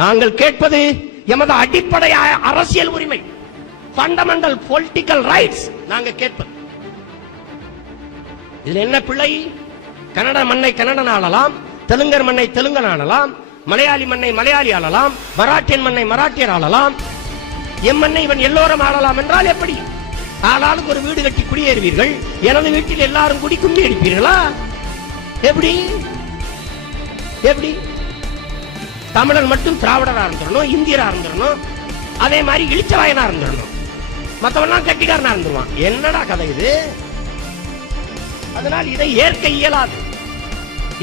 நாங்கள் கேட்பது எமது அடிப்படை அரசியல் உரிமை, ஃபண்டமெண்டல் பொலிட்டிக்கல் ரைட்ஸ் நாங்க கேட்பது. இதுல என்ன பிள்ளை? கன்னட மண்ணை கன்னடன் ஆளலாம், தெலுங்கர் மண்ணை தெலுங்கன் ஆளலாம், மலையாளி மண்ணை மலையாளி ஆளலாம், மராட்டியன் மண்ணை மராட்டியர் ஆளலாம், எம் மண்ணை இவன் எல்லோரும் ஆளலாம் என்றால் எப்படி? ஆளாளுக்கு ஒரு வீடு கட்டி குடியேறுவீர்கள், எனது வீட்டில் எல்லாரும் குடி கும்பி அடிப்பீர்களா? எப்படி எப்படி? தமிழன் மட்டும் திராவிடரா இருந்துடணும், இந்தியரா இருந்துடணும், அதே மாதிரி இழிச்சவாயனா இருந்துடணும், மற்றவெல்லாம் கட்டிக்காரனா இருந்துருவான். என்னடா கதை இது? அதனால் இதை ஏற்க இயலாது.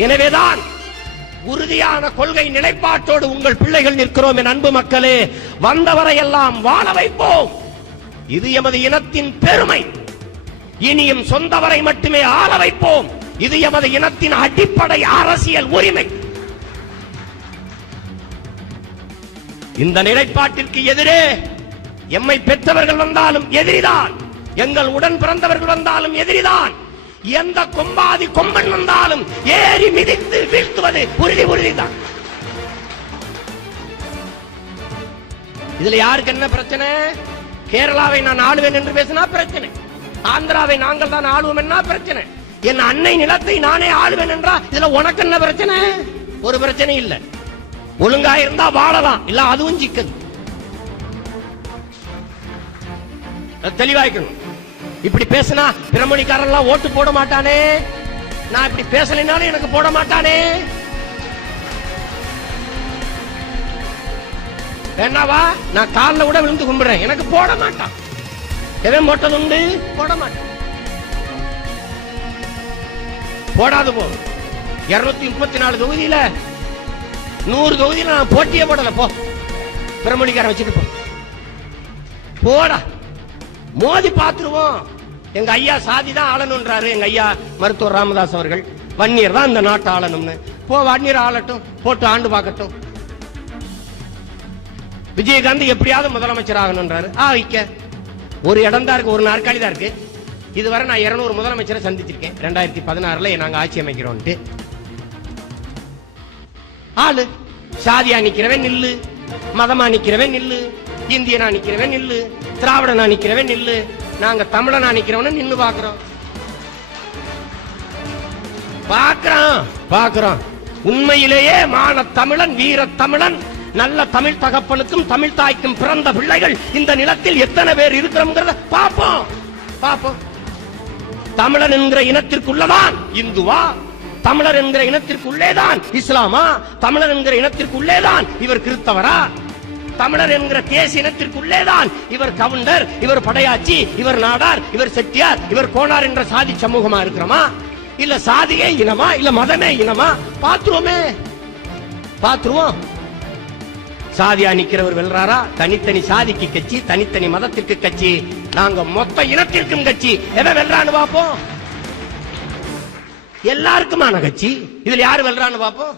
எனவேதான் உறுதியான கொள்கை நிலைப்பாட்டோடு உங்கள் பிள்ளைகள் நிற்கிறோம். என் அன்பு மக்களே, வந்தவரை எல்லாம் வாழ வைப்போம். இது எமது இனத்தின் பெருமை. இனியும் சொந்தவரை மட்டுமே ஆள வைப்போம். இது எமது இனத்தின் அடிப்படை அரசியல் உரிமை. இந்த நிலைப்பாட்டிற்கு எதிரே எம்மை பெற்றவர்கள் வந்தாலும் எதிரிதான், எங்கள் உடன் பிறந்தவர்கள் வந்தாலும் எதிரிதான், எந்த கொம்பாதி கொம்பன் வந்தாலும் ஏறி மிதித்து வீழ்த்துவது உறுதி உறுதிதான். இதுல யாருக்கு என்ன பிரச்சனை? கேரளாவை நான் ஆளுவேன் என்று பேசினா பிரச்சனை, ஆந்திராவை நாங்கள் தான் ஆளுவோம் என்ன பிரச்சனை, என் அன்னை நிலத்தை நானே ஆளுவேன் என்றா இதுல உனக்கு என்ன பிரச்சனை? ஒரு பிரச்சனை இல்ல. ஒழுங்கா இருந்தா வாழலாம், இல்ல அதுவும் சிக்கல். தெளிவாய்க்கணும். இப்படி பேசினா பிரமணிக்காரன் ஓட்டு போட மாட்டானே, நான் இப்படி பேசலைனாலும் எனக்கு போட மாட்டானே. என்னவா நான் காலில் கூட விழுந்து கும்பிடுறேன், எனக்கு போட மாட்டான். எவன் போட்டது உண்டு? போட மாட்டான். போடாது போ. 234 தொகுதியில 100 தொகுதியில நான் போட்டியே போடல. போ, பிரமணிக்காரன் வச்சுட்டு போ, போடா, மோதி பார்த்துருவோம். எங்க ஐயா சாதி தான் ஆளணும்ன்றாரு. எங்க ஐயா மருத்துவர் ராமதாஸ் அவர்கள் வன்னியர் தான் இந்த நாட்டை ஆளணும்னு. போ, வன்னியர் ஆளட்டும், போட்டு ஆண்டு பார்க்கட்டும். விஜயகாந்த் எப்படியாவது முதலமைச்சர் ஆகணும்ன்றாரு. வைக்க ஒரு இடம் தான் இருக்கு, ஒரு நாற்காலி தான் இருக்கு. இதுவரை நான் 200 முதலமைச்சரை சந்திச்சிருக்கேன். 2016 நாங்க ஆட்சி அமைக்கிறோம். ஆளு சாதியா நிக்கிறவன் நில்லு, மதமா நிக்கிறவன் நில்லு, இந்தியனா நிக்கிறவன் நில்லு, திராவிடனா நிக்கிறவன் நில்லு, நாங்க தமிழனா நிக்கிறவன் நின்னு பாக்குறோம். உண்மையிலேயே மான தமிழன், வீர தமிழன், நல்ல தமிழ் தகப்பனுக்கும் தமிழ் தாய்க்கும் பிறந்த பிள்ளைகள் இந்த நிலத்தில் எத்தனை பேர் இருக்கிறோம் பாப்போம். தமிழன் என்கிற இனத்திற்குள்ளதான் இந்துவா, தமிழர் என்கிற இனத்திற்குள்ளேதான் இஸ்லாமா, தமிழர் என்கிற இனத்திற்குள்ளேதான் இவர் கிறிஸ்தவரா, தமிழர் என்கிற தேசிய இனத்திற்குள்ளேதான் இவர் கவுண்டர், இவர் படையாச்சி, இவர் நாடார், இவர் செட்டியார், இவர் கோனார் என்ற சாதி சமூகமா இருக்கிறோமா? இல்ல சாதியே இனமா, இல்ல மதமே இனமா? பாத்துருவோம். சாதியா நிக்கிறவர் வெல்றாரா? தனித்தனி சாதிக்கு கட்சி, தனித்தனி மதத்திற்கு கட்சி, நாங்க மொத்த இனத்திற்கும் கட்சி. எவன் வெல்றான்னு பாப்போம். எல்லாருக்குமான கட்சி. இதுல யாரு வெல்றான்னு பாப்போம்.